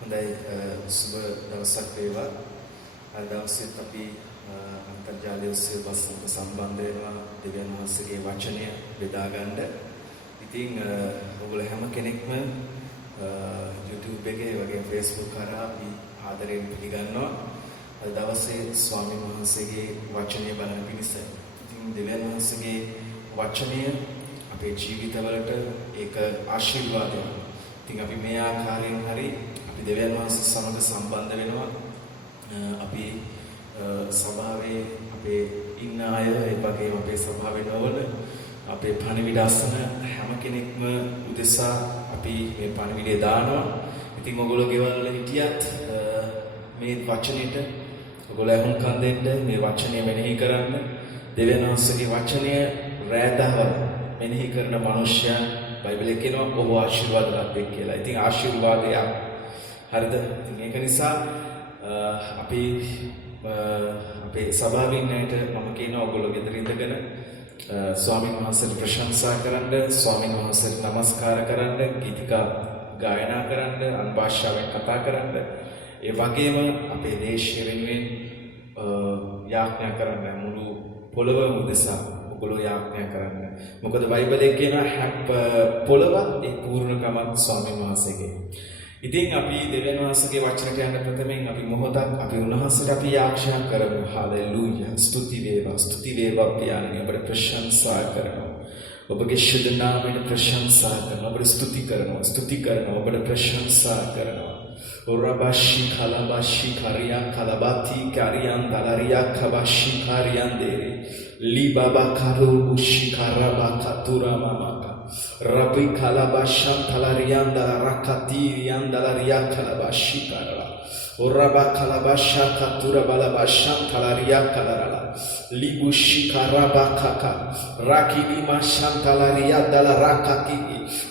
හොඳයි සුබ දවසක් වේවා. අද දවසේත් අපි අන්තර්ජාලය ඔස්සේ ඔබත් සම්බන්ධ වෙනවා දෙවියන් වහන්සේගේ වචනය බෙදා ගන්න. ඉතින් ඔයගොල්ලෝ හැම කෙනෙක්ම YouTube එකේ වගේ Facebook කරා අපි ආදරයෙන් පිළිගන්නවා. අද දවසේ ස්වාමීන් වහන්සේගේ වචනය බලන පිණිස. ඉතින් දෙවියන් වහන්සේගේ වචනය අපේ ජීවිතවලට ඒක ආශිර්වාදයක්. ඉතින් අපි මේ ආකාරයෙන් හරි අපි දෙවියන් වහන්සේ සමග සම්බන්ධ වෙනවා. අපි සභාවේ අපේ ඉන්න අය ඒ වගේම අපේ සභාවේ නොවන අපේ පණිවිඩ අසන හැම කෙනෙක්ම උදෙසා අපි මේ පණිවිඩය දානවා. ඉතින් ඔයගොල්ලෝ ගෙවල් වල හිටියත් මේ වචනෙට ඔයගොල්ලෝ අහුම්කම් දෙන්න, මේ වචනය මෙනෙහි කරන්න. දෙවියන් වහන්සේගේ වචනය රැඳව මෙනෙහි කරන මනුෂ්‍යයන් බයිබලයේ කියනවා ඔහු ආශිර්වාදවත් වෙක් කියලා. ඉතින් ආශිර්වාදයක් හරිද? ඉතින් ඒක නිසා අපේ සභාවේ ඉන්නට මම කියනවා ඔයගොල්ලෝ ගෙදර ඉඳගෙන ස්වාමීන් වහන්සේට ප්‍රශංසා කරන්න, ස්වාමීන් වහන්සේට নমස්කාර කරන්න, ගීතිකා ගායනා කරන්න, අන් භාෂාවෙන් කතා කරන්න. ඒ වගේම අපේ දේශය වෙනුවෙන් යාඥා කරන්න, මුළු පොළොවම උදෙසා ඔයගොල්ලෝ යාඥා කරන්න. මොකද බයිබලයේ කියනවා පොළොවත් ඒ පූර්ණකමක් ස්වාමීන් වහන්සේගේ. ඉතින් අපි දෙවියන් වහන්සේගේ වචනට යන ප්‍රථමයෙන් අපි මොහොතක් අපි උන්වහන්සේට අපි යාඥා කරමු. හාලෙලූයා. ස්තුති වේවා, ස්තුති වේවා පියාණනි. අපට ප්‍රශංසා කරනවා. ඔබගේ ශුද්ධ නාමයට ප්‍රශංසා කරනවා. ඔබට ස්තුති කරනවා. ස්තුති කරනවා. ඔබට ප්‍රශංසා කරනවා. ඔරබාෂි කලබාෂි කරියා කලබාති කරියන් දලරියා කබාෂි කරියන් දේරේ ලීබබා කරු උෂි කරබා කතුරා මමක රබි කලබාෂන් තලරියන් දලරකති රියන් දලරියා කලබාෂි කරලා ඔරබා කලබාෂා කතුරා බලබාෂන් තලරියා කලරලා ලිබුෂි කරබා කක රකිලි මාෂන් තලරියා දලරකති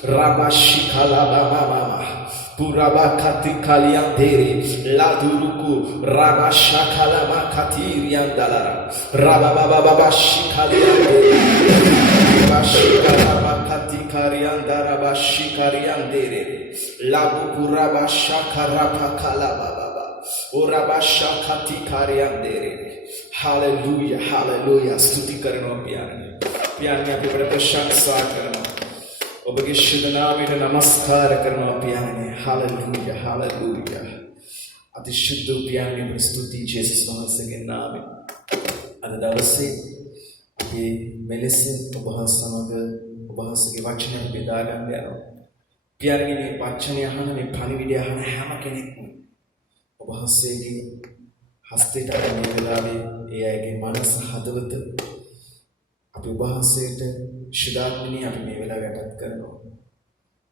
රබාෂි කලබා මම Purabakati kaliandere la duruku rabashakalama katiriandalara rababababashikaliandere bashikalama katikariandara bashikariandere la bukurabashakarapakala urabashakatikariandere. Hallelujah, hallelujah. Stuti karno piyanne api pada prashangsa karno ඔබගේ ශුද්ධ නාමයට নমස්කාර කරනවා පියාණනි. Hallelujah hallelujah. අතිශුද්ධ පියාණනි ස්තුති ජේසුස් වහන්සේගේ නාමයෙන්. අද දවසේ අපි මෙලෙස ඔබ සමග ඔබ වහන්සේගේ වචනය බෙදා ගන්න යනවා. පියාණනි මේ වචනය අහන මේ පණිවිඩය අහන හැම කෙනෙක්ම ඔබ වහන්සේගේ හස්තයට මේ වෙලාවේ ඒ අයගේ මනස හදවත අපි ඔබ වහන්සේට ශුද්ධාත්මනි අපි මේ වෙලාවට යටත් කරනවා.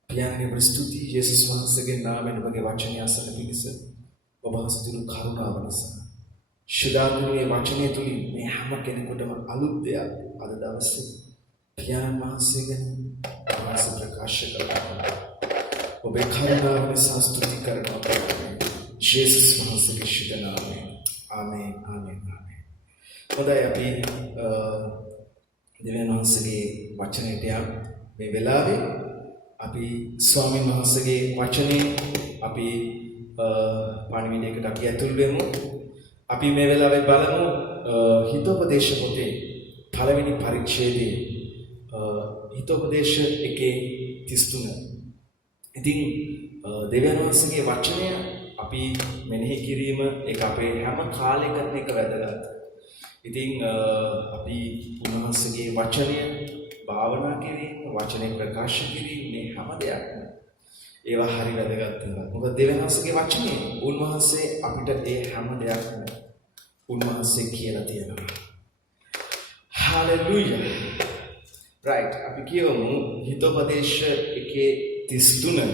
පියාණනි ඔබ ස්තුති යේසුස් වහන්සේගේ නාමයෙන් ඔබගේ වචනය අසන පිණිස ඔබ වහන්සේ තුරු කරුණාව නිසා. ශුද්ධාත්මනි මේ වචනය තුලින් මේ හැම කෙනෙකුටම අලුත් දෙයක් අද දවසේ පියාණන් වහන්සේ ගැන වහන්සේ ප්‍රකාශ කරනවා. ඔබේ කරුණාව නිසා ස්තුති කරනවා. යේසුස් වහන්සේගේ ශුද්ධ නාමයෙන්. ආමේන් ආමේන් ආමේන්. හොඳයි අපි දෙවියන් වහන්සේගේ වචනයට යම් මේ වෙලාවේ අපි ස්වාමීන් වහන්සේගේ වචනේ අපි පණිවිඩයකට අපි ඇතුල් වෙමු. අපි මේ වෙලාවේ බලමු හිතෝපදේශ පොතේ පළවෙනි පරිච්ඡේදයේ හිතෝපදේශ 1:33. ඉතින් දෙවියන් වහන්සේගේ වචනය අපි මෙනෙහි කිරීම ඒක අපේ හැම කාලයකම එක වැදගත්. ඉතින් අපි උන්වහන්සේගේ වචනය භාවනා කිරීම, වචනේ ප්‍රකාශ කිරීම මේ හැම දෙයක්ම ඒවා හරි වැදගත් වෙනවා. මොකද දෙවියන් වහන්සේගේ වචනේ උන්වහන්සේ අපිට ඒ හැම දෙයක්ම උන්වහන්සේ කියලා තියෙනවා. Hallelujah. Right. අපි කියමු හිතෝපදේශ 1:33.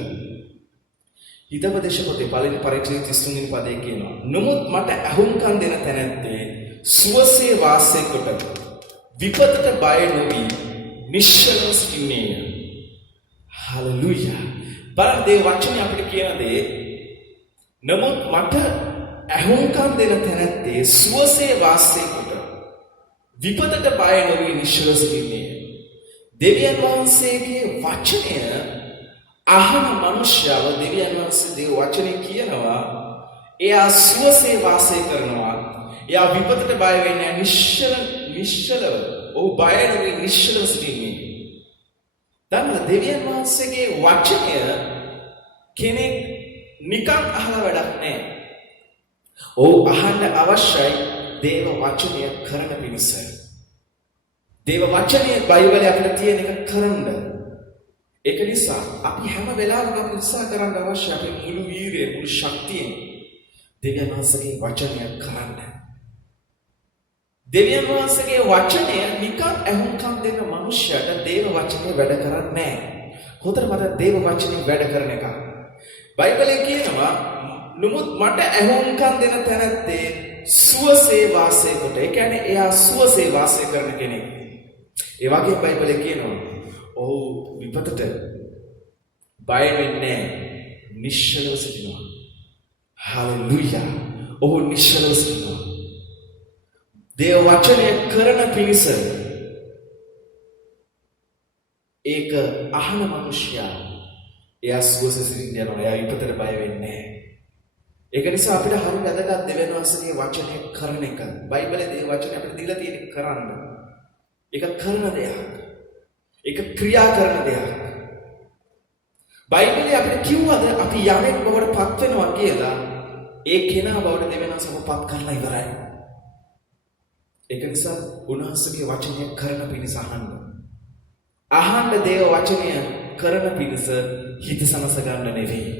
හිතෝපදේශ පොතේ පළවෙනි පරිච්ඡේදයේ 33 වෙනි පදයේ කියනවා. නමුත් මට අහුම්කම් දෙන තැනැත්තේ සුවසේ වාසය කොට විපතට බය නොවි නිශ්චලව සිටින්නේය. හalleluya. බලන්න දේ වචනේ අපිට කියන දේ නමුත් මට අහුම්කම් දෙන තැනැත්තේ සුවසේ වාසය කොට විපතට බය නොවි නිශ්චලව සිටින්නේය. දෙවියන් වහන්සේගේ වචනය අහන මනුෂ්‍යව දෙවියන් වහන්සේ දේව වචනේ කියනවා එයා සුවසේ වාසය කරනවා. එයා විපතට බය වෙන්නේ නැහැ. නිශ්චලව. ඔහු බය නොවි නිශ්චලව සිටින්නේ. දැන් දෙවියන් වහන්සේගේ වචනය කෙනෙක් නිකන් අහලා වැඩක් නැහැ. ඔහු අහන්න අවශ්‍යයි දේව වචනය කරන පිණිස. දේව වචනේ බයිබලයේ අපිට තියෙන එක කරන්න. ඒක නිසා අපි හැම වෙලාවෙම අපි උත්සාහ කරන්න අවශ්‍ය අපේ මුළු වීරිය මුළු ශක්තියෙන් දෙවියන් වහන්සේගේ වචනය කරන්න. දෙවියන් වහන්සේගේ වචනය නිකන් අහුම්කම් දෙන මනුෂ්‍යයට දේව වචනේ වැඩ කරන්නේ නැහැ. හොඳට මට දේව වචනේ වැඩ කරන එක. බයිබලයේ කියනවා නමුත් මට අහුම්කම් දෙන තැනැත්තේ සුවසේ වාසය කොට. ඒ කියන්නේ එයා සුවසේ වාසය කරන කෙනෙක්. ඒ වගේ බයිබලයේ කියනවා ඔහු විපතට බය වෙන්නේ නිශ්චලව සිටිනවා. හalleluya. ඔහු නිශ්චලව සිටිනවා. දේව වචනය කරන පිණිස ඒක අහන මනුෂ්‍යයා එයා සුවසේ සිටින්න යනවා. එයා විපතට බය වෙන්නේ නැහැ. ඒක නිසා අපිට හරි වැදගත් දෙවියන් වහන්සේගේ වචනය කරන එක. බයිබලයේ දේව වචනය අපිට දීලා තියෙන්නේ කරන්න. ඒක කරන දෙයක්. ඒක ක්‍රියා කරන දෙයක්. බයිබලයේ අපිට කිව්වද අපි යමෙක් බවට පත් වෙනවා කියලා ඒ කෙනා බවට දෙවියන් වහන්සේ පත් කරලා ඉවරයි. ඒක නිසා උන්වහන්සේගේ වචනය කරන පිණිස අහන්න. අහන්න දේව වචනය කරන පිණිස හිත සනස ගන්න නෙවෙයි.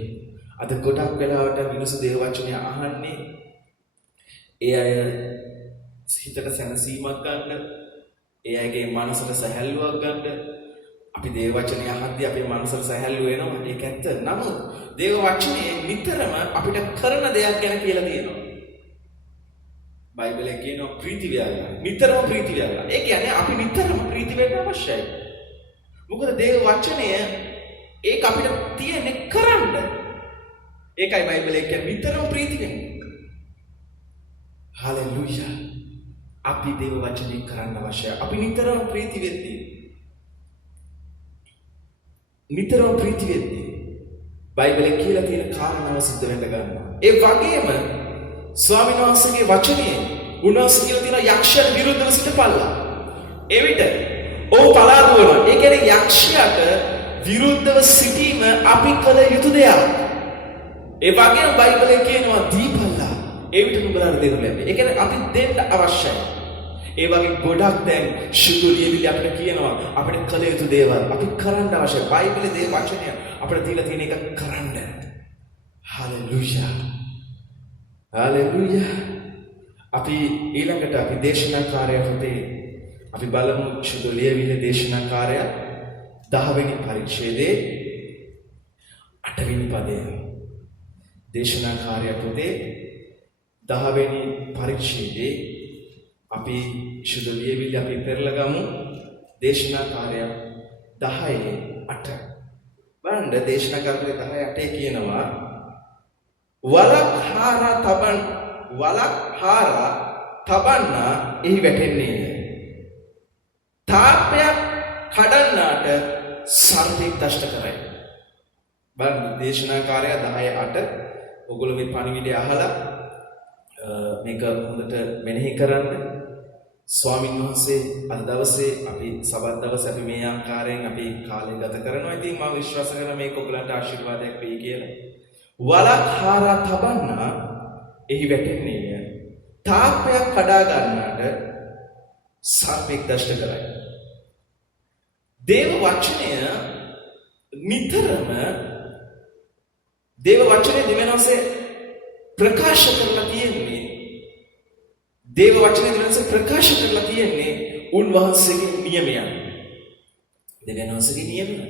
අද ගොඩක් වෙලාවට මිනිස්සු දේව වචනය අහන්නේ ඒ අය හිතට සැනසීමක් ගන්න, ඒ අයගේ මනසට සැහැල්ලුවක් ගන්න. අපි දේව වචනය අහද්දී අපේ මනසට සැහැල්ලු වෙනවා. ඒක ඇත්ත. නමුත් දේව වචනේ නිතරම අපිට කරන දෙයක් ගැන කියලා තියෙනවා. බයිබලයේ කියනවා ප්‍රීති වේලා. නිතරම ප්‍රීති වේලා. ඒ කියන්නේ අපි නිතරම ප්‍රීති වෙන්න අවශ්‍යයි. මොකද දේව වචනය ඒක අපිට තියෙන්නේ කරන්න. ඒකයි බයිබලයේ කියන්නේ නිතරම ප්‍රීති වෙන්න. හalleluya. අපි දේව වචනේ කරන්න අවශ්‍යයි. අපි නිතරම ප්‍රීති වෙද්දී බයිබලයේ කියලා තියෙන කාරණාව සිද්ධ වෙන්න ගන්නවා. ඒ වගේම ස්වාමීන් වහන්සේගේ වචනේ උන්වහන්සේ කියලා තියෙන යක්ෂයන් විරුද්ධව සිටපල්ලා. එවිට ඔහු පලා දුවනවා. ඒ කියන්නේ යක්ෂයාට විරුද්ධව සිටීම අපි කළ යුතු දෙයක්. ඒ වගේම බයිබලයේ කියනවා දීපල්ලා. එවිට නුඹලාට දෙනු ලැබේ. ඒ කියන්නේ අපි දෙන්න අවශ්‍යයි. ඒ වගේ ගොඩක් දැන් ශුද්ධලියවිලි අපිට කියනවා අපිට කළ යුතු දේවල් අපි කරන්න අවශ්‍යයි. බයිබලයේ දේ වචනය අපිට දීලා තියෙන එක කරන්න. හalleluya. හalleluya. අපි ඊළඟට අපි දේශනාකාරය පොතේ අපි බලමු ශුද්ධලියවිලි දේශනාකාරය 10 වෙනි පරිච්ඡේදයේ 8 වෙනි පදය. දේශනාකාරය පොතේ 10 වෙනි පරිච්ඡේදයේ අපි ශුද්ධලියවිලි අපි පෙරලා ගමු. දේශනාකාරය 10:8. බලන්න දේශනාකාරය 10:8 කියනවා වලක් හාරා තබන්න එහි වැටෙන්නේ. තාප්පයක් කඩන්නාට සර්පෙක් දෂ්ට කරයි. බලන්න දේශනාකාරය 10:8. ඔයගොල්ලෝ මේ පණිවිඩය අහලා මේක හොඳට මෙනෙහි කරන්න. ස්වාමීන් වහන්සේ අද දවසේ අපි සබත් දවසේ අපි මේ ආකාරයෙන් අපි කාලය ගත කරනවා. ඉතින් මම විශ්වාස කරනවා මේක ඔයගලන්ට ආශිර්වාදයක් වෙයි කියලා. වලක් හාරා තබන්න එහි වැටෙන්නේ. තාප්පයක් කඩා ගන්නට සර්පෙක් දෂ්ට කරයි. දේව වචනය නිතරම දේව වචනේ දෙවෙනසේ ප්‍රකාශ කරලා තියෙන්නේ. දේව වචනේ දෙවෙනසේ ප්‍රකාශ කරලා තියෙන්නේ උන්වහන්සේගේ නියමයන්. දෙවෙනසේගේ නියමය.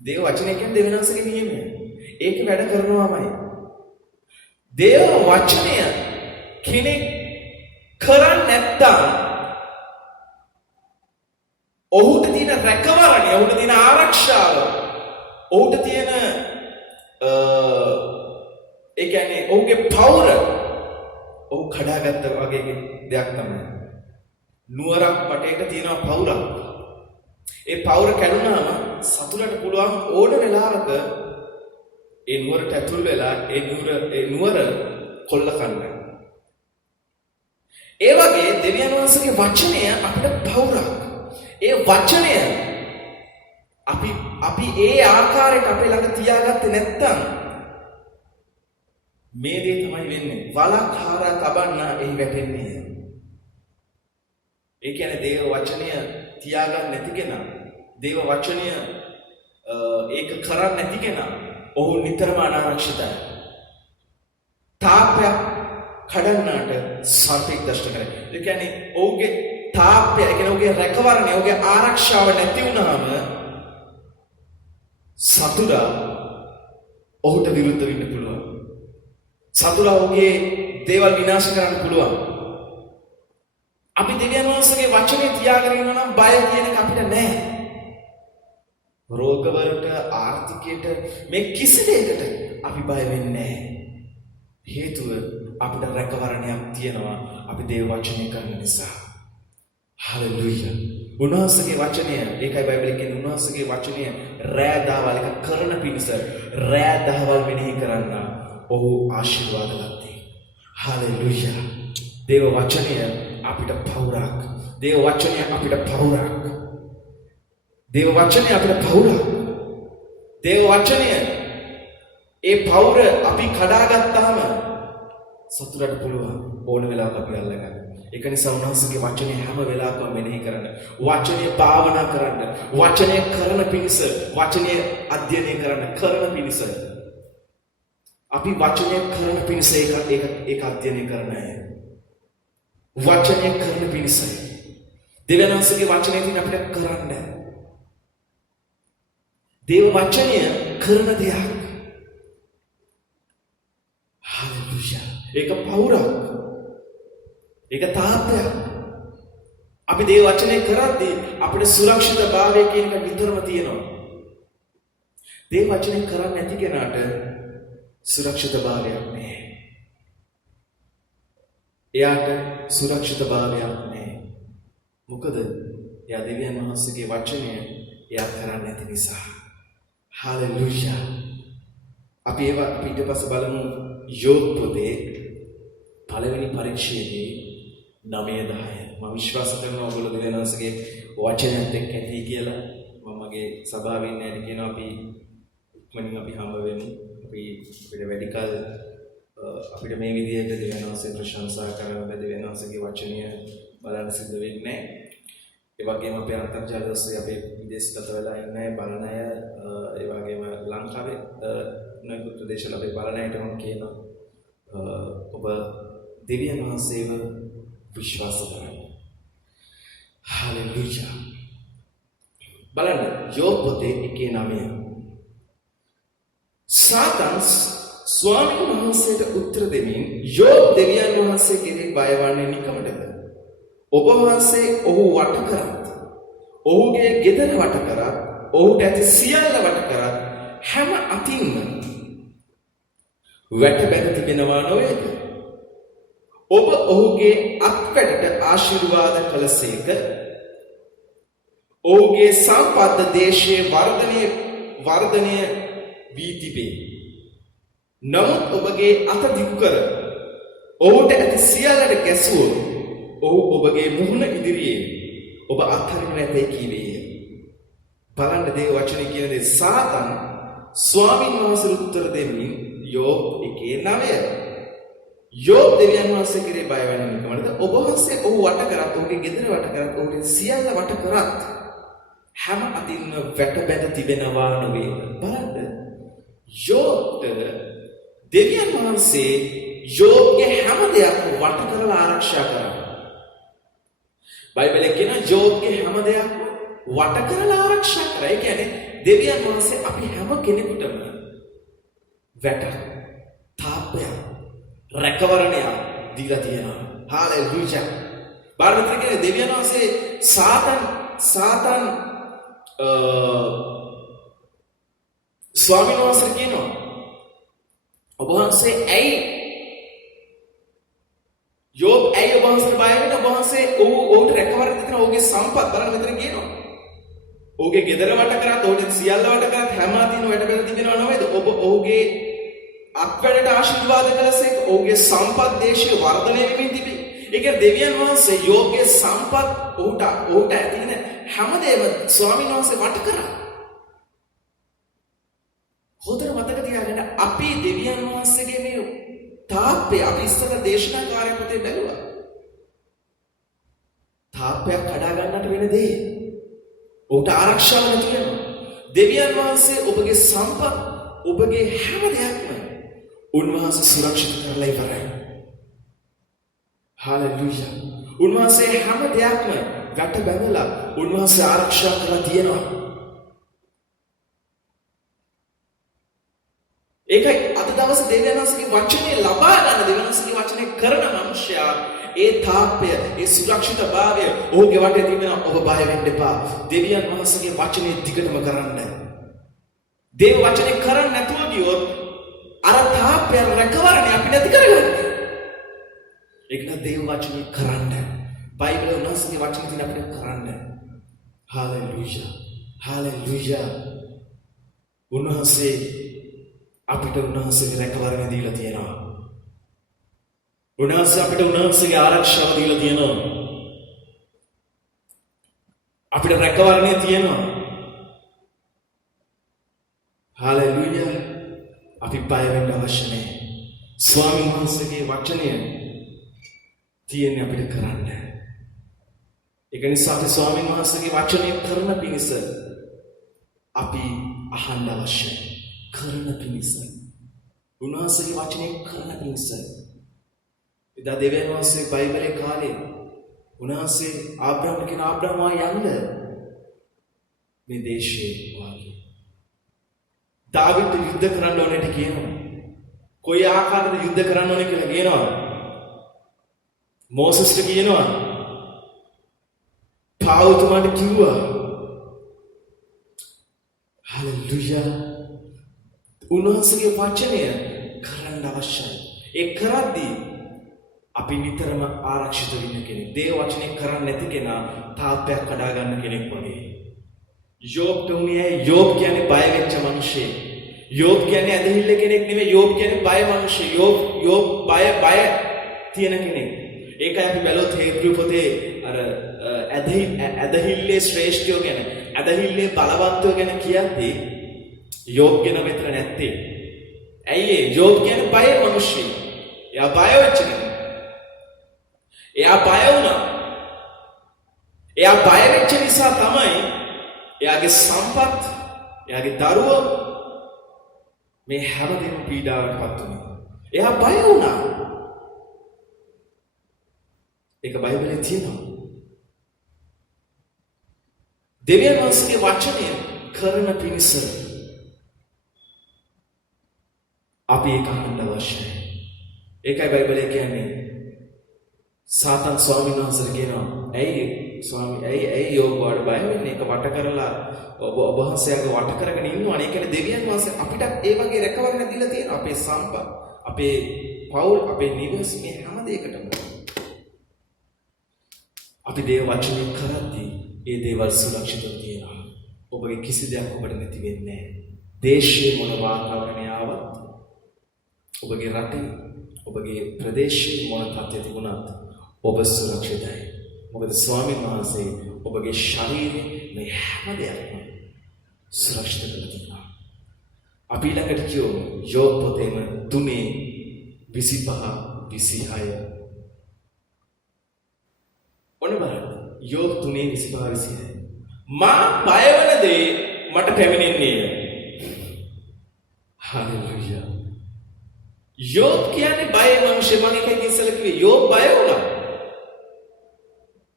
දේව වචනේ කියන්නේ දෙවෙනසේගේ නියමය. ඒක වැඩ කරනවාමයි. දේව වචනය කෙනෙක් කරන්නේ නැත්තම් ඔහුට තියෙන රැකවරණය, ඔහුට තියෙන ආරක්ෂාව, ඔහුට තියෙන ඒ කියන්නේ ඔහුගේ පවුර ඔහු කඩාගත්ත වගේ දෙයක් තමයි. නුවරක් වටේට තියෙන පවුරක්. ඒ පවුර කැඩුනාම සතුටට පුළුවන් ඕන වෙලාවක ඒ නුවරට ඇතුල් වෙලා ඒ නුවර කොල්ල කන්න. ඒ වගේ දෙවියන් වහන්සේගේ වචනය අපිට පවුරක්. ඒ වචනය අපි ඒ ආකාරයට අපේ ළඟ තියාගත්තේ නැත්තම් මේ දේ තමයි වෙන්නේ. වලක් හාරා තබන්න එහි වැටෙන්නේ. ඒ කියන්නේ දේව වචනය තියාගන්න නැති කෙනා, දේව වචනය ඒක කරන්නේ නැති කෙනා, ඔහු නිතරම අනාරක්ෂිතයි. තාප්පයක් කඩන්නාට සර්පෙක් දෂ්ට කරයි. ඒ කියන්නේ ඔහුගේ තාප්පය, ඒ කියන්නේ ඔහුගේ රැකවරණය, ඔහුගේ ආරක්ෂාව නැති වුනහම සතුරා ඔහුට විරුද්ධ වෙන්න පුළුවන්. සතුරා ඔහුගේ දේවල් විනාශ කරන්න පුළුවන්. අපි දෙවියන් වහන්සේගේ වචනේ තියාගෙන ඉන්නවා නම් බය කියන එක අපිට නැහැ. රෝගවලට, ආර්ථිකයට, මේ කිසි දෙයකට අපි බය වෙන්නේ නැහැ. හේතුව අපිට රැකවරණයක් තියෙනවා අපි දේව වචනේ කරන නිසා. හලෙලූයා. උන්වහන්සේගේ වචනය, ඒකයි බයිබලයේ කියන්නේ උන්වහන්සේගේ වචනය රෑ දහවල් එක කරන පිණිස රෑ දහවල් මෙනෙහි කරන්න ඔහු ආශිර්වාද ලද්දේ. හලෙලූයා. දේව වචනය අපිට පවුරක්. දේව වචනය අපිට පවුරක්. දේව වචනය අපිට පවුරක්. දේව වචනය ඒ පවුර අපි කඩාගත්තාම සතුටට පුළුවන් ඕන වෙලාවක අපි අල්ලගන්න. ඒක නිසා උන්වහන්සේගේ වචනේ හැම වෙලාවකම මෙනෙහි කරන්න. වචනේ භාවනා කරන්න. වචනේ කරන පිණිස, වචනේ අධ්‍යයනය කරන පිණිස. අපි වචනේ කරන පිණිස ඒක අධ්‍යයනය කරන අය. වචනය කරන පිණිස. දෙවියන් වහන්සේගේ වචනේ තියෙන අපිට කරන්න. දේව වචනය කරන දෙයක්. හලෙලූයා. ඒක පවුරක්. ඒක තාප්පයක්. අපි දේව වචනය කරද්දී අපිට සුරක්ෂිතභාවය කියන එක විතරම තියෙනවා. දේව වචනය කරන්නේ නැති කෙනාට සුරක්ෂිතභාවයක් නැහැ. එයාට සුරක්ෂිතභාවයක් නැහැ. මොකද එයා දෙවියන් වහන්සේගේ වචනය එයා කරන්නේ නැති නිසා. හලෙලූයා. අපි ඊට පස්සේ බලමු යෝබ් පොතේ පළවෙනි පරිච්ඡේදයේ 9-10. මම විශ්වාස කරනවා ඔයගොල්ලෝ දෙවියන් වහන්සේගේ වචනයත් එක්ක ඇති කියලා. මම මගේ සභාවේ ඉන්න ඇයි කියනවා අපි ඉක්මනින් අපි හම්බ වෙමු. අපිට වැඩි කල අපිට මේ විදිහට දෙවියන් වහන්සේ ප්‍රශංසා කරන දෙවියන් වහන්සේගේ වචනය බලන්න සිද්ධ වෙන්නේ නැහැ. ඒ වගේම අපේ අන්තර්ජාල ඔස්සේ අපේ විදේශගත වෙලා ඉන්නේ බලන අය, ඒ වගේම ලංකාවේ නොයෙකුත් ප්‍රදේශවල අපේ බලන අයට මම කියනවා ඔබ දෙවියන් වහන්සේව විශ්වාස කරන්න. හලෙලූයා. බලන්න යෝබ් පොතේ 1:9. සාතන් ස්වාමීන් වහන්සේට උත්තර දෙමින් යෝබ් දෙවියන් වහන්සේ කෙරෙහි බයවන්නේ නිකමටද? ඔබ වහන්සේ ඔහු වට කරත්, ඔහුගේ ගෙදර වට කරත්, ඔහුට ඇති සියල්ල වට කරත් හැම අතින්ම වැට බැඳ තිබෙනවා නොවේද? ඔබ ඔහුගේ අත්වැටට ආශිර්වාද කළසේක. ඔහුගේ සම්පත් දේශයේ වර්ධනය වී තිබේ. නමුත් ඔබගේ අත දිගු කර ඔහුට ඇති සියල්ලට ගැසුවොත් ඔහු ඔබගේ මුහුණ ඉදිරියේ ඔබ අත්හරින්න නැතේ කීවේය. බලන්න දේව වචනේ කියන දේ. සාතන් ස්වාමීන් වහන්සේට උත්තර දෙමින් යෝබ් 1:9. යෝබ් දෙවියන් වහන්සේ කෙරේ බය වෙන්නේ නිකමද? ඔබ වහන්සේ ඔහු වට කරත්, ඔහුගේ ගෙදර වට කරත්, ඔහුගේ සියල්ල වට කරත් හැම අතින්ම වැට බැඳ තිබෙනවා නොවේද? බලන්න යෝබ්ට දෙවියන් වහන්සේ යෝබ්ගේ හැම දෙයක්ම වට කරලා ආරක්ෂා කරා. බයිබලයේ කියන යෝබ්ගේ හැම දෙයක්ම වට කරලා ආරක්ෂා කරා. ඒ කියන්නේ දෙවියන් වහන්සේ අපි හැම කෙනෙකුටම වැට, තාප්පය, රැකවරණය දීලා තියෙනවා. හාලෙලූයා. බාරමිතර කියන්නේ දෙවියන් වහන්සේ සාතන් ස්වාමීන් වහන්සේ කියනවා ඔබ වහන්සේ ඇයි යෝබ් ඇයි ඔබ වහන්සේට බය වෙන්නේ? ඔබ වහන්සේ ඔහුට රැකවරණය දෙන ඔහුගේ සම්පත් බලන්න මෙතන කියනවා. ඔහුගේ ගෙදර වට කරත් ඔහුට සියල්ල වට කරත් හැම අතින් වැඩ බෙද තිබෙනව නෙවෙයිද? ඔබ ඔහුගේ අත්වැඩට ආශිර්වාද කළසේක ඔහුගේ සම්පත් දේශය වර්ධනය වෙමින් තිබේ. ඒ කියන්නේ දෙවියන් වහන්සේ යෝබ්ගේ සම්පත් ඔහුට ඇතින හැමදේම ස්වාමීන් වහන්සේ වට කරා. හොඳට මතක තියාගන්න අපි දෙවියන් වහන්සේගේ මේ තාප්පය අපි ඉස්සර දේශනාකාරය පොතේ බැලුවා. තාප්පයක් කඩා ගන්නට වෙන දේ. ඔහුට ආරක්ෂාව නැති වෙනවා. දෙවියන් වහන්සේ ඔබගේ සම්පත් ඔබගේ හැම දෙයක්ම උන්වහන්සේ සුරක්ෂිත කරලා ඉවරයි. හාලෙලූයා. උන්වහන්සේ හැම දෙයක්ම ගැට බැඳලා උන්වහන්සේ ආරක්ෂා කරලා තියෙනවා. ඒකයි අද දවසේ දෙවියන් වහන්සේගේ වචනේ ලබා ගන්න දෙවියන් වහන්සේගේ වචනේ කරන මනුෂ්‍යයා ඒ තාප්පය ඒ සුරක්ෂිතභාවය ඔහුගේ වටේ තිබෙනවා. ඔබ බය වෙන්න එපා. දෙවියන් වහන්සේගේ වචනේ දිගටම කරන්න. දේව වචනේ කරන්නේ නැතුව ගියොත් අර තාප්පය රැකවරණය අපි නැති කරගන්නවා. ඒක න දේව වචනේ කරන්න. බයිබලයේ උන්වහන්සේගේ වචනේ තියෙන අපිට කරන්න. හාලෙලූයා. හාලෙලූයා. උන්වහන්සේ අපිට උන්වහන්සේගේ රැකවරණය දීලා තියෙනවා. උන්වහන්සේ අපිට උන්වහන්සේගේ ආරක්ෂාව දීලා තියෙනවා. අපිට රැකවරණය තියෙනවා. හාලෙලූයා. අපි බය වෙන්න අවශ්‍ය නැහැ. ස්වාමීන් වහන්සේගේ වචනය තියෙන්නේ අපිට කරන්න. ඒක නිසා අපි ස්වාමීන් වහන්සේගේ වචනය කරන පිණිස අපි අහන්න අවශ්‍යයි. කරන පිණිස. උන්වහන්සේගේ වචනය කරන පිණිස. එදා දෙවියන් වහන්සේ බයිබලයේ කාලේ උන්වහන්සේ ආබ්‍රහම් කියන ආබ්‍රහ්මා යන්න මේ දේශයේ වාගේ. දාවිත් යුද්ධ කරන්න ඕනෙට කියනවා. කොයි ආකාරයකට යුද්ධ කරන්න ඕනේ කියලා කියනවා. මෝසස්ට කියනවා. පාවුතුමාට කිව්වා. හalleluya. උන්වහන්සේගේ වචනය කරන්න අවශ්‍යයි. ඒ කරද්දී අපි නිතරම ආරක්ෂිත වෙන්න කෙනෙක්. දේව වචනේ කරන්නේ නැති කෙනා තාප්පයක් කඩා ගන්න කෙනෙක් වගේ. යෝබ් කියන්නේ බය වෙච්ච මිනිහෙක්. යෝබ් කියන්නේ ඇදහිල්ල කෙනෙක් නෙමෙයි. යෝබ් කියන්නේ බය මිනිහෙක්. යෝබ් බය තියෙන කෙනෙක්. ඒකයි අපි බැලුවොත් හේබ්‍රු පොතේ අර ඇදහිල්ලේ ශ්‍රේෂ්ඨයෝ ගැන, ඇදහිල්ලේ බලවත්යෝ ගැන කියද්දී යෝබ් ගැන මෙතන නැත්තේ. ඇයි ඒ? යෝබ් කියන්නේ බය මිනිහෙක්. එයා බය වෙච්ච කෙනෙක්. එයා බය වුණා. එයා බය වෙච්ච නිසා තමයි එයාගේ සම්පත්, එයාගේ දරුවෝ මේ හැමදේම පීඩාවටපත් වුණා. එයා බය වුණා. ඒක බයිබලයේ තියෙනවා. දෙවියන් වහන්සේගේ වචනය කරන පිණිස අපි ඒක අහන්න අවශ්‍යයි. ඒකයි බයිබලයේ කියන්නේ. සාතන් ස්වාමීන් වහන්සේට කියනවා, ඇයි යෝබ් වඩ බය වෙන්නේ? ඒක වට කරලා ඔබ වහන්සේගේ වට කරගෙන ඉන්නවා. ඒ කියන්නේ දෙවියන් වහන්සේ අපිට ඒ වගේ රැකවරණ දීලා තියෙනවා. අපේ සම්පත්, අපේ පවුල්, අපේ නිවස, මේ හැම දෙයකටම. අපි දේව වචනය කරද්දී ඒ දේවල් සුරක්ෂිතව තියෙනවා. ඔබගේ කිසි දෙයක් ඔබට නැති වෙන්නේ නැහැ. දේශයේ මොන වාතාවරණය ආවත්, ඔබගේ රටේ, ඔබගේ ප්‍රදේශයේ මොන තත්ත්වය තිබුණත් ඔබ සුරක්ෂිතයි. මොකද ස්වාමීන් වහන්සේ ඔබගේ ශරීරයේ මේ හැම දෙයක්ම සුරක්ෂිත කරලා තියෙනවා. අපි ළඟට කියෝ යෝබ් පොතේම 3:25-26. ඔන්න බලන්න. යෝබ් 3:25-26. මා බය වන දේ මට පැමිණෙන්නේ. හalleluya. යෝබ් කියන්නේ බය මිනිස්සු. මම එකකින් ඉස්සෙල්ලා කිව්වේ යෝබ් බය වුණා.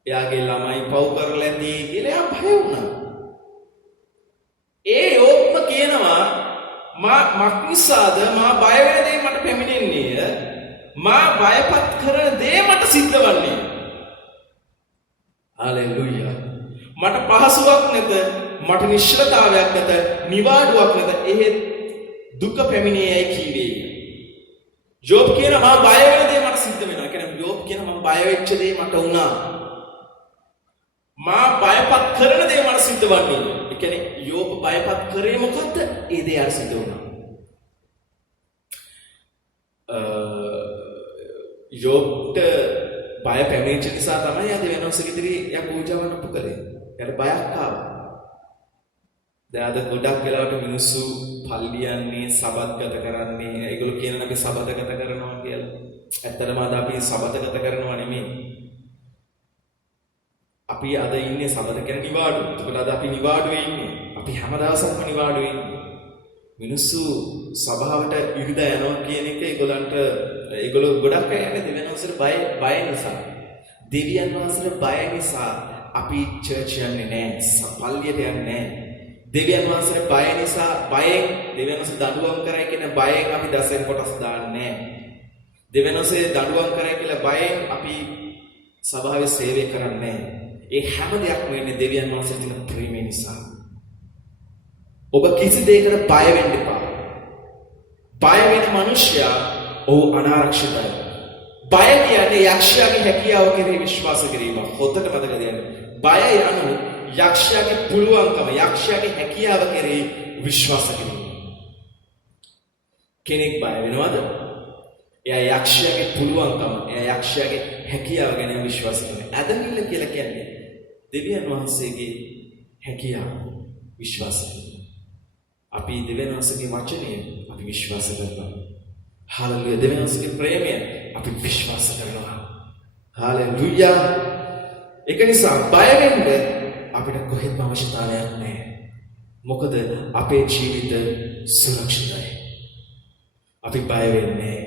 එයාගේ ළමයි පව් කරලා ඇති කියලා එයා බය වුණා. ඒ යෝබ්ම කියනවා මක්නිසාද මා බය වෙන දේ මට පැමිණෙන්නේ. මා බයපත් කරන දේ මට සිද්ධ වන්නේ. හalleluya. මට පහසුවක් නැත, මට නිශ්චලතාවයක් නැත, නිවාඩුවක් නැත. එහෙත් දුක පැමිණියයි කීවේ. යෝබ් කියනවා මා බය වෙන දේ මට සිද්ධ වෙනවා. කියන්නේ යෝබ් කියනවා මම බය වෙච්ච දේ මට වුණා. මා බයපත් කරන දේ මට සිද්ධ වන්නේ. ඒ ඒ කියන්නේ යෝබ බයපත් කරේ මොකද්ද? ඒ දේ අර සිදු වුණා. යෝබ්ට බය පැමිණිච්ච නිසා තමයි අද වෙනවසක ඉදිරි යා පූජාවන් අප කරේ. යාට බයක් ආවා. දැන් අද ගොඩක් වෙලාවට මිනිස්සු පල්ලි යන්නේ, සබත් ගත කරන්නේ. ඒගොල්ලෝ කියනවා අපි සබත ගත කරනවා කියලා. ඇත්තටම අද අපි සබත ගත කරනවා නෙමෙයි. අපි අද ඉන්නේ සබත කියන නිවාඩුව. ඒකට අද අපි නිවාඩුවේ ඉන්නේ. අපි හැම දවසක්ම නිවාඩුවේ ඉන්නේ. මිනිස්සු සභාවට ඉරිදා යනවා කියන එක ඒගොල්ලෝ ගොඩක් අය යන්නේ දෙවියන් වහන්සේට බය නිසා. දෙවියන් වහන්සේට බය නිසා අපි චර්ච් යන්නේ නැහැ. පල්ලියට යන්නේ නැහැ. දෙවියන් වහන්සේට බය නිසා බයෙන් දෙවියන් වහන්සේ දඬුවම් කරයි කියන බයෙන් අපි දසෙන් කොටස් දාන්නේ නැහැ. දෙවියන් වහන්සේ දඬුවම් කරයි කියලා බයෙන් අපි සභාවේ සේවය කරන්නේ නැහැ. ඒ හැම දෙයක්ම වෙන්නේ දෙවියන් වහන්සේට තියෙන ප්‍රේමය නිසා. ඔබ කිසි දෙයකට බය වෙන්න එපා. බය වෙන මිනිසයා ඔහු අනාරක්ෂිතයි. බය කියන්නේ යක්ෂයාගේ හැකියාව කෙරෙහි විශ්වාස කිරීම. හොඳට මතක තියාගන්න. බය යනු යක්ෂයාගේ පුළුවන්කම, යක්ෂයාගේ හැකියාව කෙරෙහි විශ්වාස කිරීම. කෙනෙක් බය වෙනවද? එයා යක්ෂයාගේ පුළුවන්කම, එයා යක්ෂයාගේ හැකියාව ගැන විශ්වාස කරනවා. ඇදහිල්ල කියලා කියන්නේ දෙවියන් වහන්සේගේ හැකියාව විශ්වාස කරනවා. අපි දෙවියන් වහන්සේගේ වචනය අපි විශ්වාස කරනවා. හාලෙලුයා. දෙවියන් වහන්සේගේ ප්‍රේමය අපි විශ්වාස කරනවා. හාලෙලුයා. ඒක නිසා බය වෙන්න අපිට කොහෙත්ම අවශ්‍යතාවයක් නැහැ. මොකද අපේ ජීවිත සුරක්ෂිතයි. අපි බය වෙන්නේ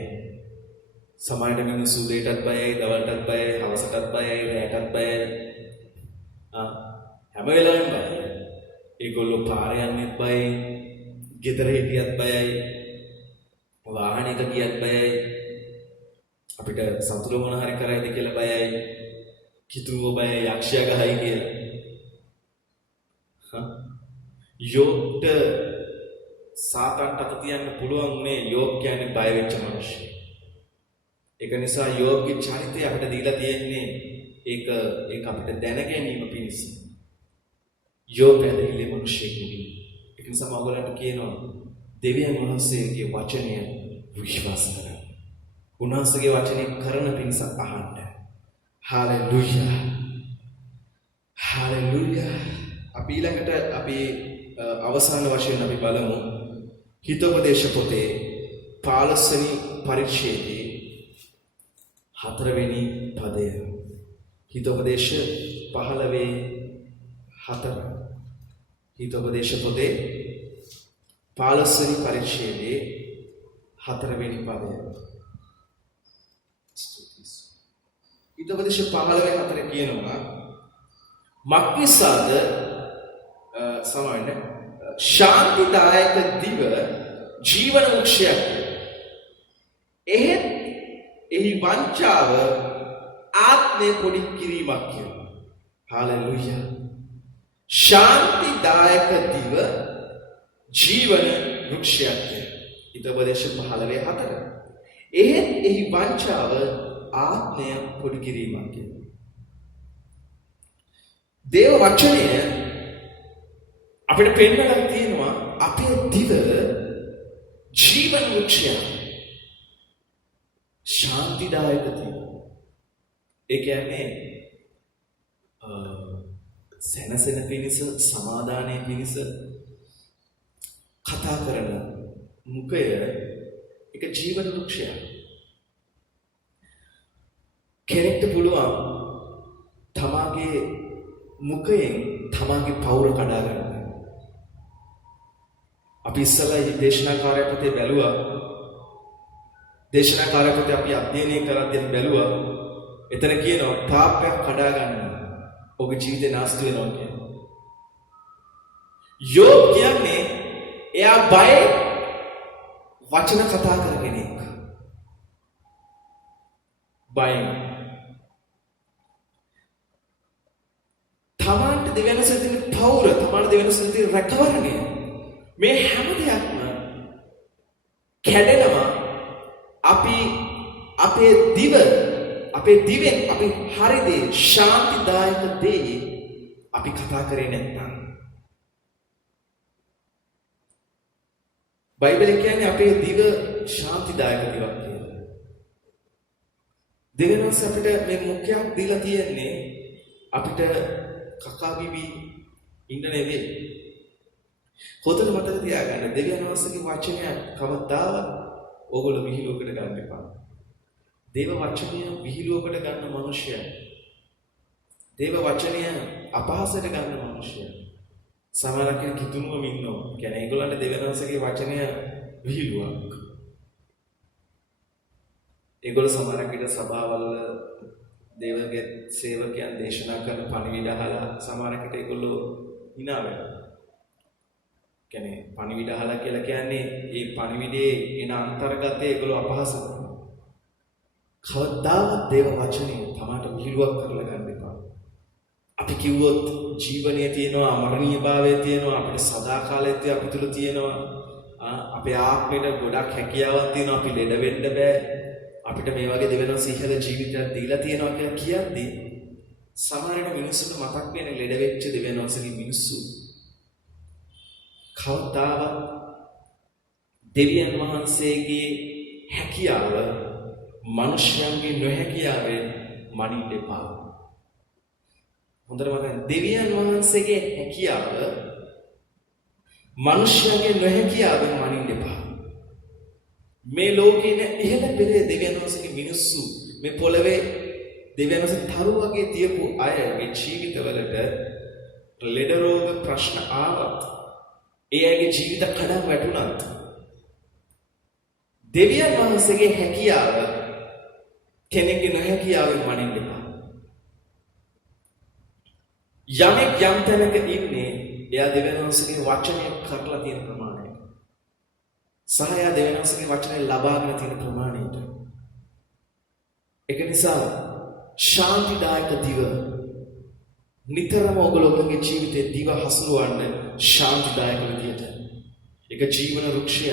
සමහරවිට මිනිස්සු උදේටත් බයයි, දවල්ටත් බයයි, හවසටත් බයයි, රැටත් බයයි. හැම වෙලාවෙම බයයි. ඒගොල්ලෝ පාරේ යන්නෙත් බයයි, ගෙදර හිටියත් බයයි, වාහනයක ගියත් බයයි, අපිට සතුරු මොන හරි කරයිද කියලා බයයි, කිතුරුව බයයි, යක්ෂයා ගහයි කියලා. යෝබ්ට සාතන්ට අත තියන්න පුළුවන් උනේ යෝබ් කියන්නේ බය වෙච්ච මිනිහෙක්. ඒක නිසා යෝබ්ගේ චරිතය අපිට දීලා තියෙන්නේ ඒක අපිට දැන ගැනීම පිණිස. යෝබ් ඇදහිලි මිනිහෙක් නෙවෙයි. ඒක නිසා මම ඔයගලන්ට කියනවා දෙවියන් වහන්සේගේ වචනය විශ්වාස කරන්න. උන්වහන්සේගේ වචනය කරන පිණිස අහන්න. හාලෙලුයා. හාලෙලුයා. අපි ඊළඟට අපි අවසාන වශයෙන් අපි බලමු හිතෝපදේශ පොතේ 15 වෙනි පරිච්ඡේදයේ 4 වෙනි පදය. හිතෝපදේශ 15:4. හිතෝපදේශ පොතේ 15 වෙනි පරිච්ඡේදයේ 4 වෙනි පදය. හිතෝපදේශ 15:4 කියනවා මක්නිසාද සමහරවිට ශාන්තිදායක දිව ජීවන වෘක්ෂයක්. එහෙත් එහි වංචාව ආත්මය පොඩි කිරීමක් කියනවා. හාලෙලුයා. ශාන්තිදායක දිව ජීවන වෘක්ෂයක් කියනවා. හිතෝපදේශ 15:4. එහෙත් එහි වංචාව ආත්මය පොඩි කිරීමක් කියනවා. දේව වචනය අපිට පෙන්වලා තියෙනවා අපේ දිව ජීවන වෘක්ෂයක්. ශාන්තිදායක දිව. ඒ කියන්නේ සැනසෙන පිණිස, සමාදානයේ පිණිස කතා කරන මුඛය එක ජීවන වෘක්ෂයක්. කෙනෙක්ට පුළුවන් තමාගේ මුඛයෙන් තමාගේ පෞර කඩා ගන්න. අපි ඉස්සලා මේ දේශනාකාරය පොතේ බැලුවා. දේශනාකාරය පොතේ අපි අධ්‍යයනය කරද්දී බැලුවා. එතන කියනවා පාපයක් කඩා ගන්න. ඔබේ ජීවිතේ නාස්ති වෙනවා කියන්නේ. යෝබ් කියන්නේ එයා බය වචන කතා කර කෙනෙක්. බයෙන්. තමාන්ට දෙවියන්සේ දෙන පෞර, තමාන්ට දෙවියන්සේ දෙන රැකවරණය. මේ හැම දෙයක්ම කැඩෙනවා අපි අපේ දිවෙන් අපි හරි දේ ශාන්තිදායක දේ අපි කතා කරේ නැත්නම්. බයිබලයේ කියන්නේ අපේ දිව ශාන්තිදායක දිවක් කියලා. දෙවියන් වහන්සේ අපිට මේ මුඛයක් දීලා තියෙන්නේ අපිට කකා බිබි ඉන්න නෙවෙයි. හොඳට මතක තියාගන්න දෙවියන් වහන්සේගේ වචනය කවදාවත් ඕගොල්ලෝ විහිළුවකට ගන්න එපා. දේව වචනය විහිළුවකට ගන්න මනුෂ්‍යයා. දේව වචනය අපහාසයට ගන්න මනුෂ්‍යයා. සමහර කෙනෙක් කිතුනුවම ඉන්නවා. කියන්නේ ඒගොල්ලන්ට දෙවියන් වහන්සේගේ වචනය විහිළුවක්. ඒගොල්ලෝ සමහර කෙනෙක් සභාවල දේවගේ සේවකයන් දේශනා කරන පණිවිඩ අහලා සමහර කෙනෙක් ඒගොල්ලෝ hina වෙනවා. කියන්නේ පණිවිඩ අහලා කියලා කියන්නේ මේ පණිවිඩයේ එන අන්තර්ගතය ඒගොල්ලෝ අපහාස කරනවා. කවදාවත් දේව වචනේ තමාට විහිළුවක් කරලා ගන්න එපා. අපි කිව්වොත් ජීවනයේ තියෙනවා අමරණීයභාවය තියෙනවා අපිට සදාකාලයේත් අපි තුල තියෙනවා අපේ ආත්මෙට ගොඩක් හැකියාවක් තියෙනවා අපි ලෙඩ වෙන්න බෑ අපිට මේ වගේ දෙවෙනි සිහිල ජීවිතයක් දීලා තියෙනවා කියලා කියද්දී සමහරවිට මිනිස්සුන්ට මතක් වෙන ලෙඩ වෙච්ච දෙවෙනි මිනිස්සු කවදාවත් දෙවියන් වහන්සේගේ හැකියාව මනුෂ්‍යයන්ගේ නොහැකියාවෙන් මනින්න එපා. හොඳට මතක දෙවියන් වහන්සේගේ හැකියාව මනුෂ්‍යයන්ගේ නොහැකියාවෙන් මනින්න එපා. මේ ලෝකේ ඉන්න ඉහළ පෙළේ දෙවියන් වහන්සේගේ මිනිස්සු මේ පොළවේ දෙවියන් වහන්සේ තරු වගේ තියපු අයගේ ජීවිතවලට ලෙඩ රෝග ප්‍රශ්න ආවත් ඒ අයගේ ජීවිත කඩන් වැටුණත් දෙවියන් වහන්සේගේ හැකියාව කෙනෙක්ගේ නොහැකියාවෙන් මනින්න එපා. යමෙක් යම් තැනක ඉන්නේ එයා දෙවියන් වහන්සේගේ වචනය කරලා තියෙන ප්‍රමාණයට සහ එයා දෙවියන් වහන්සේගේ වචනය ලබාගෙන තියෙන ප්‍රමාණයට ඒක නිසා ශාන්තිදායක දිව නිතරම ඔයගොල්ලෝගේ ජීවිතේ දිව හසුරවන්න ශාන්තිදායක විදියට ඒක ජීවන වෘක්ෂය.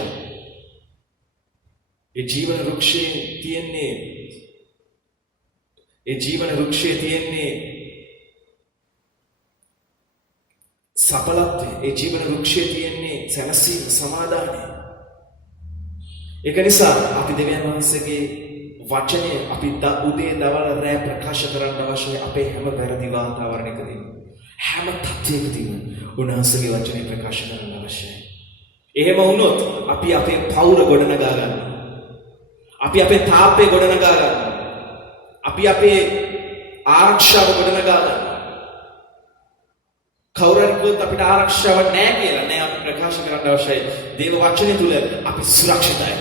ඒ ජීවන වෘක්ෂයේ තියෙන්නේ සඵලත්වය. ඒ ජීවන වෘක්ෂයේ තියෙන්නේ සැනසීම සමාදානය. ඒක නිසා අපි දෙවියන් වහන්සේගේ වචනය අපි උදේ දවල් රැ ප්‍රකාශ කරන්න අවශ්‍යයි අපේ හැම වැරදි වාතාවරණයකදී. හැම තත්ත්වයකදීම උන්වහන්සේගේ වචනය ප්‍රකාශ කරන්න අවශ්‍යයි. එහෙම වුණොත් අපි අපේ පෞර ගොඩනගා ගන්නවා. අපි අපේ තාප්පේ ගොඩනගා ගන්නවා. අපි අපේ ආරක්ෂාව ගොඩනගා ගන්නවා. කවුරුත් අපිට ආරක්ෂාවක් නැහැ කියලා නෑ අපි ප්‍රකාශ කරන්න අවශ්‍යයි. දේව වචනය තුල අපි සුරක්ෂිතයි.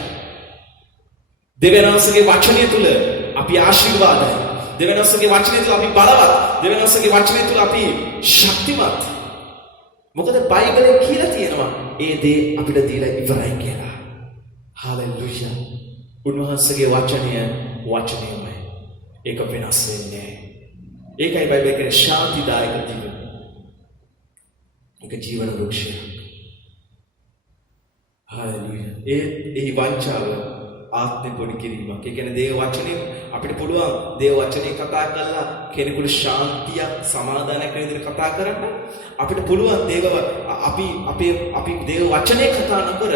දෙවියන්සේගේ වචනය තුල අපි ආශිර්වාදයි. දෙවියන්සේගේ වචනය තුල අපි බලවත්. දෙවියන්සේගේ වචනය තුල අපි ශක්තිමත්. මොකද බයිබලයේ කියලා තියෙනවා ඒ දේ අපිට දීලා ඉවරයි කියලා. හාලෙලූයා. උන්වහන්සේගේ වචනයමයි. ඒක වෙනස් වෙන්නේ නැහැ. ඒකයි බයිබලයේ කියන්නේ ශාන්තිදායක දිව. ඒක ජීවන වෘක්ෂයක්. හාලෙලූයා. ඒ වංචාව ආත්මෙ පොඩි කිරීමක්. ඒ කියන්නේ දේව වචනේ අපිට පුළුවන් දේව වචනේ කතා කරලා කෙනෙකුට ශාන්තියක් සමාදානයක් වෙන විදිහට කතා කරන්න. අපිට පුළුවන් අපි දේව වචනේ කතා නොකර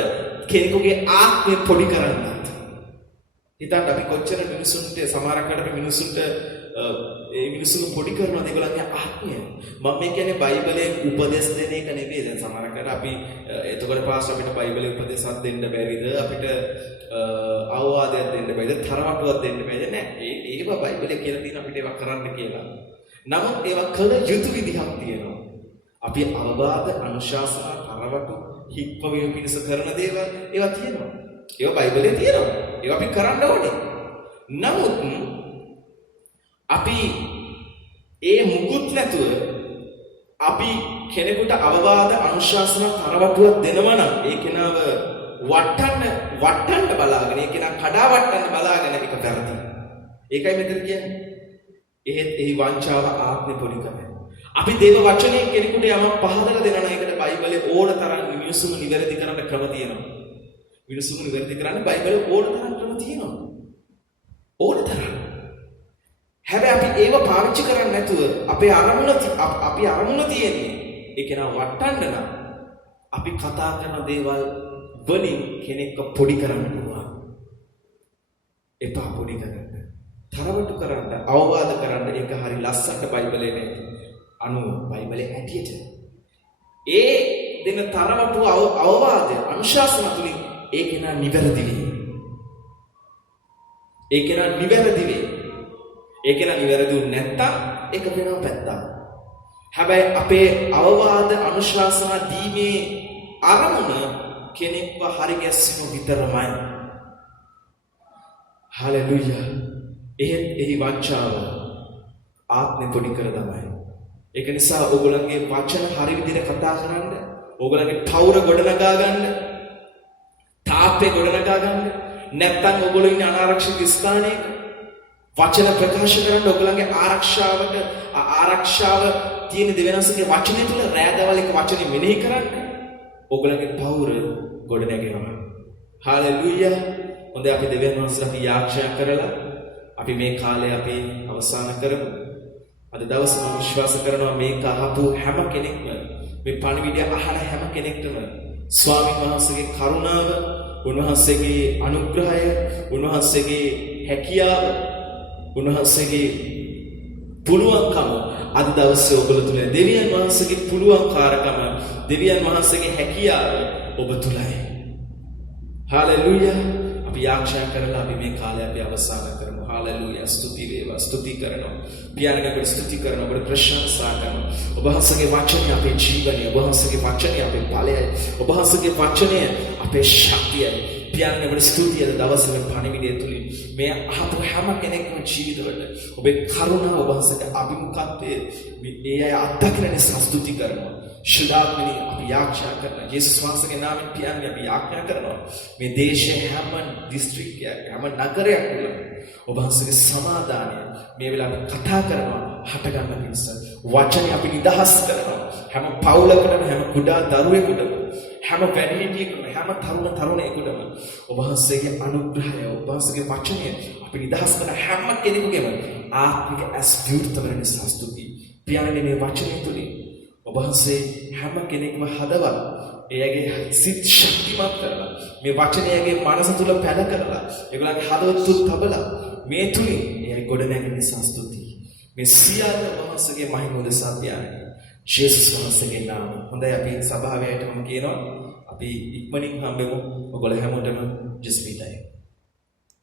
කෙනෙකුගේ ආත්මෙ පොඩි කරන්නත්. හිතන්න අපි කොච්චර මිනිසුන්ට සමහරකට මිනිසුන්ට ඒ මිනිසුන් පොඩි කරනවා ඒගොල්ලන්ගේ ආත්මය. මම මේ කියන්නේ බයිබලයේ උපදේශ දෙන එක නෙවෙයි. දැන් සමහරකට අපි එතකොට පාස් අපිට බයිබලයේ උපදේශයක් දෙන්න බැරිද? අපිට අවවාදයක් දෙන්න බැරිද? තරවටුවක් දෙන්න බැරිද? නෑ. ඒවා බයිබලයේ කියලා තියෙන අපිට ඒවා කරන්න කියලා. නමුත් ඒවා කළ යුතු විදිහක් තියෙනවා. අපි අවවාද, අනුශාසනා, තරවටු, හික්මවීම පිණිස කරන දේවල් ඒවා තියෙනවා. ඒවා බයිබලයේ තියෙනවා. ඒවා අපි කරන්න ඕනේ. නමුත් අපි ඒ මුකුත් නැතුව අපි කෙනෙකුට අවවාද අනුශාසනා තරවටුවක් දෙනවා නම් ඒ කෙනාව වටන්න බලාගෙන ඒ කෙනා කඩා වටන්න බලාගෙන ඒක වැරදි. ඒකයි මෙතන කියන්නේ. එහෙත් එහි වංචාව ආත්මෙ පොඩි කරන. අපි දේව වචනේ කෙනෙකුට යමක් පහදලා දෙනවා නම් ඒකට බයිබලයේ ඕන තරම් මිනිසුන් නිවැරදි කරන්න ක්‍රම තියෙනවා. මිනිසුන් නිවැරදි කරන්න බයිබලයේ ඕන තරම් ක්‍රම තියෙනවා. ඕන තරම්. හැබැයි අපි ඒව පාවිච්චි කරන්නේ නැතුව අපේ අරමුණ තියෙන්නේ ඒක නා වටන්න නම් අපි කතා කරන දේවල් වලින් කෙනෙක්ව පොඩි කරන්න පුළුවන්. එපා පොඩි කරන්න. තරවටු කරන්න, අවවාද කරන්න ඒක හරි ලස්සනට බයිබලයේ නේ. බයිබලයේ ඇටියට. ඒ දෙන තරවටු අවවාද අනුශාසන තුලින් ඒක නා නිවැරදි වේ. ඒක නා නිවැරදි වේ. ඒක නා නිවැරදි නැත්තම් ඒක වෙනව පැත්තක්. හැබැයි අපේ අවවාද අනුශාසන දීමේ අරමුණ කෙනෙක්ව හරි ගැස්සීම විතරමයි. හලෙලූයා. එහි වංචාව ආත්මෙ පොඩි කර තමයි. ඒක නිසා ඕගොල්ලන්ගේ වචන හරි විදිහට කතා කරන්න, ඕගොල්ලන්ගේ පෞර ගොඩනගා ගන්න, තාප්පේ ගොඩනගා ගන්න. නැත්තම් ඕගොල්ලෝ ඉන්නේ අනාරක්ෂිත ස්ථානයක. වචන ප්‍රකාශ කරන්න ඕගොල්ලන්ගේ ආරක්ෂාව තියෙන දෙවෙනස්ගේ වචනේ තුල රෑදවල් එක වචනේ මෙනෙහි කරන්න. ඕගොල්ලන්ගේ පෞර ගොඩනැගෙනවා. හලෙලූයා. හොඳයි අපි දෙවියන් වහන්සේලා අපි යාඥා කරලා අපි මේ කාලේ අපි අවසන් කරමු. අද දවසේ මම විශ්වාස කරනවා මේක අහපු හැම කෙනෙක්ම මේ පණිවිඩය අහන හැම කෙනෙක්ටම ස්වාමීන් වහන්සේගේ කරුණාව, උන්වහන්සේගේ අනුග්‍රහය, උන්වහන්සේගේ හැකියාව, උන්වහන්සේගේ පුළුවන්කම අද දවසේ ඔබ තුල දෙවියන් වහන්සේගේ පුළුවන්කාරකම, දෙවියන් වහන්සේගේ හැකියාව ඔබ තුලයි. හalleluya. අපි යාඥා කරලා අපි මේ කාලය අපි අවසන් කරමු. හalleluya. ස්තුති වේවා. ස්තුති කරනවා. පියාණන්ගේ ස්තුති කරනවා. ඔබට ප්‍රශංසා කරනවා. ඔබ වහන්සේගේ වචනය අපේ ජීවනය, ඔබ වහන්සේගේ වචනය අපේ බලයයි, ඔබ වහන්සේගේ වචනය අපේ ශක්තියයි. පියාණන්ගේ ස්තුතිය දවසේ මේ පණිවිඩය තුලින් මේ අහපු හැම කෙනෙක්ම ජීවිතවල ඔබේ කරුණාව, ඔබ වහන්සේගේ අභිමුඛත්වයේ මේ අය අත්දකින නිසා ස්තුති කරනවා. ශුද්ධාත්මනි අපි යාඥා කරනවා. යේසුස් වහන්සේගේ නාමයෙන් පියාණන් අපි යාඥා කරනවා. මේ දේශයේ හැම දිස්ත්‍රික්කයක්, හැම නගරයක් තුළ ඔබ වහන්සේගේ සමාදානය මේ වෙලාවේ කතා කරනවා හට ගන්න පිණිස. වචනේ අපි නිදහස් කරනවා. හැම පවුලකටම, හැම කුඩා දරුවෙකුටම, හැම වැඩිහිටියෙකුටම, හැම තරුණයෙකුටම ඔබ වහන්සේගේ අනුග්‍රහය, ඔබ වහන්සේගේ වචනය අපි නිදහස් කරන හැම කෙනෙකුගේම ආත්මික ඇස් විවෘත වෙන නිසා ස්තුතියි. පියාණන් මේ වචනය තුලින් ඔබ වහන්සේ හැම කෙනෙක්ම හදවත් එයාගේ සිත් ශක්තිමත් කරලා, මේ වචනයගේ මනස තුල පැල කරලා, ඒගොල්ලන්ගේ හදවත තුල තබලා මේ තුලින් එයා ගොඩ නැගෙන නිසා ස්තුතියි. මේ සියල්ල වහන්සේගේ මහිම උදෙසා පියාණන් ජේසුස් වහන්සේගේ නාම. හොඳයි අපි සභාවයටම කියනවා අපි ඉක්මනින් හම්බෙමු. ඔයගොල්ලෝ හැමෝටම ජෙස්පීටයි.